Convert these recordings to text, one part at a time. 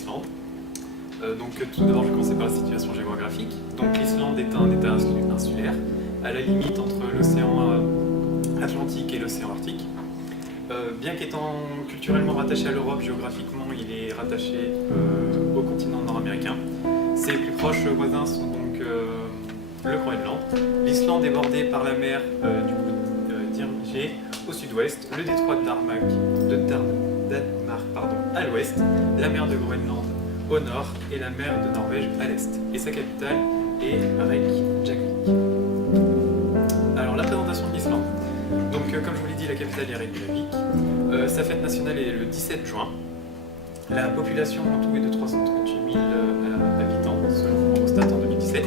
l'Islande. Donc tout d'abord, je vais commencer par la situation géographique. Donc l'Islande est un état insulaire, à la limite entre l'océan Atlantique et l'océan Arctique. Bien qu'étant culturellement rattaché à l'Europe, géographiquement, il est rattaché au continent nord-américain. Ses plus proches voisins sont donc le Groenland. L'Islande est bordée par la mer d'Irminger au sud-ouest, le détroit de Danemark à l'ouest, la mer de Groenland au nord et la mer de Norvège à l'est. Et sa capitale est Reykjavik. Alors la présentation de l'Islande. Donc comme je vous l'ai dit, la capitale est Reykjavik. Sa fête nationale est le 17 juin. La population en tout est de 338 000 habitants selon Eurostat en 2017.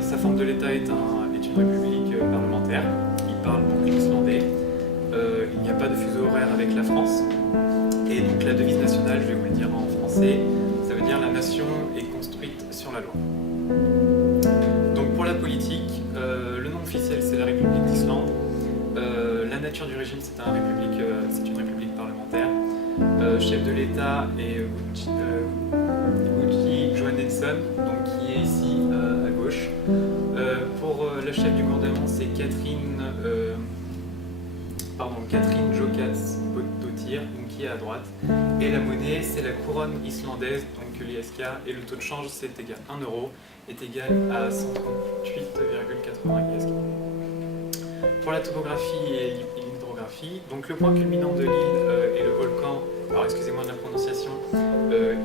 Sa forme de l'État est une république parlementaire. Il parle donc l'islandais. Il n'y a pas de fuseau horaire avec la France. Et donc la devise nationale, je vais vous le dire en français, ça veut dire la nation est construite sur la loi. Donc pour la politique, le nom officiel c'est la République d'Islande. La nature du régime c'est une république parlementaire. Chef de l'État est Uggi Johannesson, donc qui est ici à gauche. Pour la chef du gouvernement c'est Katrín Jakobsdóttir, donc qui est à droite. Et la monnaie c'est la couronne islandaise, donc l'ISK, et le taux de change c'est égal 1 euro est égal à 138,80 ISK. Pour la topographie et l'hydrographie, donc le point culminant de l'île est le volcan, alors excusez-moi de la prononciation,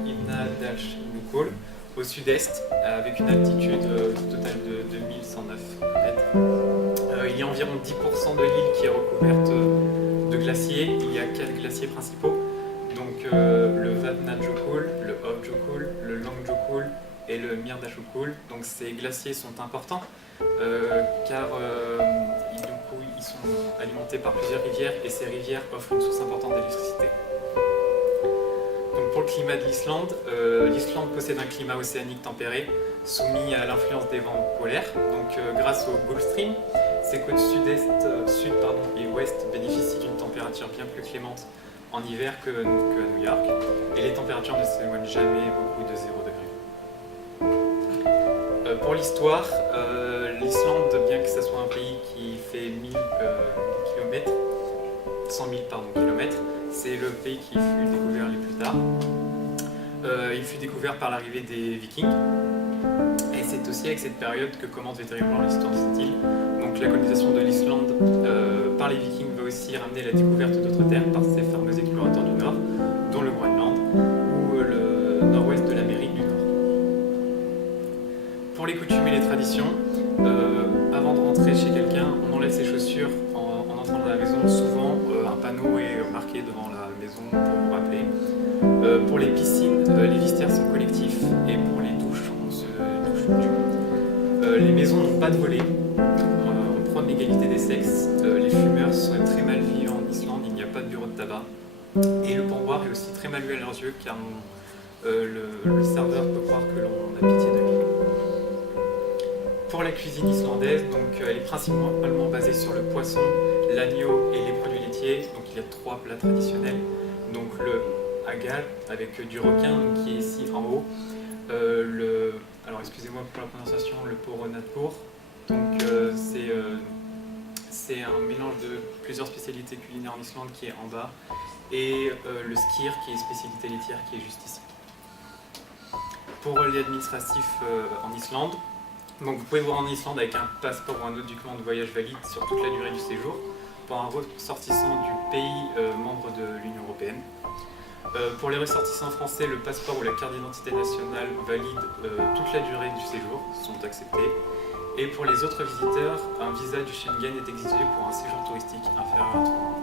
Innadalshnúkul, au sud-est, avec une altitude totale de 2109 mètres. Il y a environ 10% de l'île qui est recouverte de glaciers. Il y a 4 glaciers principaux, donc le Vatnajökull, le Hofjökull, le Langjökull et le Mýrdalsjökull. Donc ces glaciers sont importants car ils sont alimentés par plusieurs rivières et ces rivières offrent une source importante d'électricité. Donc pour le climat de l'Islande, l'Islande possède un climat océanique tempéré soumis à l'influence des vents polaires. Donc grâce au Gulf Stream, ses côtes sud et ouest bénéficient d'une température bien plus clémente en hiver qu'à New York et les températures ne s'éloignent jamais beaucoup de 0 degré. Pour l'histoire, l'Islande, bien que ce soit un pays qui fait 100 000 kilomètres, c'est le pays qui fut découvert le plus tard. Il fut découvert par l'arrivée des Vikings. Et c'est aussi avec cette période que commence véritablement l'histoire de cette île. Donc la colonisation de l'Islande par les Vikings va aussi ramener la découverte d'autres terres par ces fameux explorateurs du Nord, dont le Groenland ou le nord-ouest de l'Amérique du Nord. Pour les coutumes et les traditions, avant de rentrer chez quelqu'un, on enlève ses chaussures en entrant dans la maison. Souvent, un panneau est marqué devant la maison pour vous rappeler. Pour les piscines, les vestiaires sont collectifs et pour les douches, on se douche du monde. Les maisons n'ont pas de volets. On prône l'égalité des sexes. Les fumeurs sont très mal vus en Islande, il n'y a pas de bureau de tabac. Et le pourboire est aussi très mal vu à leurs yeux car le serveur peut croire que l'on a pitié de lui. Pour la cuisine islandaise, donc, elle est principalement basée sur le poisson, l'agneau et les produits laitiers. Donc il y a 3 plats traditionnels. Donc le hagal avec du requin donc, qui est ici en haut. Alors excusez-moi pour la prononciation, le poronatpur. Donc c'est un mélange de plusieurs spécialités culinaires en Islande qui est en bas. Et le skir qui est spécialité laitière qui est juste ici. Pour l'administratif en Islande, donc vous pouvez vous rendre en Islande avec un passeport ou un autre document de voyage valide sur toute la durée du séjour pour un ressortissant du pays membre de l'Union européenne. Pour les ressortissants français, le passeport ou la carte d'identité nationale valide toute la durée du séjour sont acceptés. Et pour les autres visiteurs, un visa du Schengen est exigé pour un séjour touristique inférieur à 3 mois.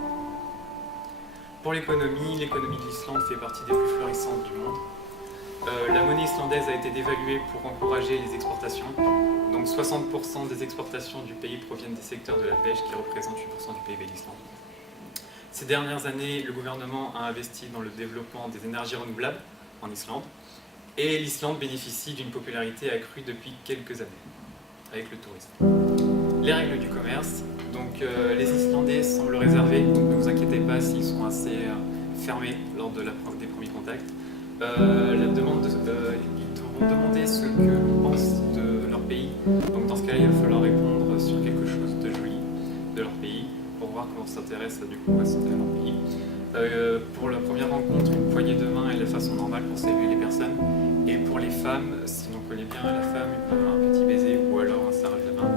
Pour l'économie de l'Islande fait partie des plus florissantes du monde. La monnaie islandaise a été dévaluée pour encourager les exportations. Donc 60% des exportations du pays proviennent des secteurs de la pêche qui représentent 8% du PIB de l'Islande. Ces dernières années, le gouvernement a investi dans le développement des énergies renouvelables en Islande et l'Islande bénéficie d'une popularité accrue depuis quelques années avec le tourisme. Les règles du commerce, donc les Islandais semblent réservés, donc ne vous inquiétez pas s'ils sont assez fermés lors des premiers contacts. Ils devront demander ce que l'on pense de leur pays. Donc dans ce cas-là, il va falloir répondre sur quelque chose de joli de leur pays pour voir comment on s'intéresse du coup à leur pays. Pour la première rencontre, une poignée de main est la façon normale pour saluer les personnes. Et pour les femmes, si l'on connaît bien la femme, un petit baiser ou alors un serrage de main.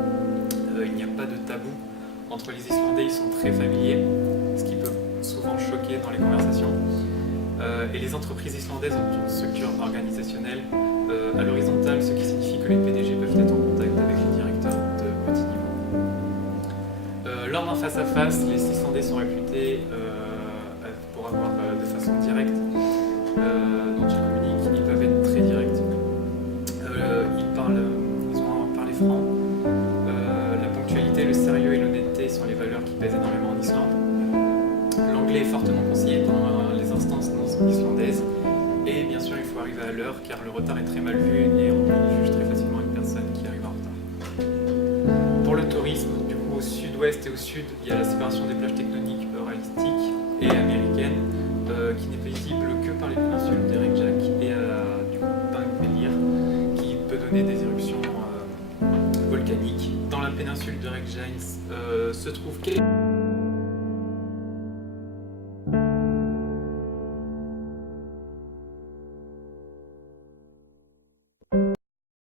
Il n'y a pas de tabou. Entre les Islandais, ils sont très familiers, ce qui peut souvent choquer dans les conversations. Et les entreprises islandaises ont une structure organisationnelle à l'horizontale, ce qui signifie que les PDG peuvent être en contact avec les directeurs de petit niveau. Lors d'un face-à-face, les Islandais sont réputés pour avoir de façon directe dont ils communiquent. Ils peuvent être très directs. Ils ont parlé franc. La ponctualité, le sérieux et l'honnêteté sont les valeurs qui pèsent énormément en Islande. L'anglais est fortement conseillé dans les instances non islandaises. Et bien sûr, il faut arriver à l'heure car le retard est très mal vu et on juge très facilement une personne qui arrive en retard. Pour le tourisme, du coup, au sud-ouest et au sud, il y a la séparation des plages tectoniques euralistiques et américaines qui n'est visible que par les péninsules de Reykjavik et du coup Þingvellir qui peut donner des éruptions volcaniques. Dans la péninsule de Reykjavik se trouve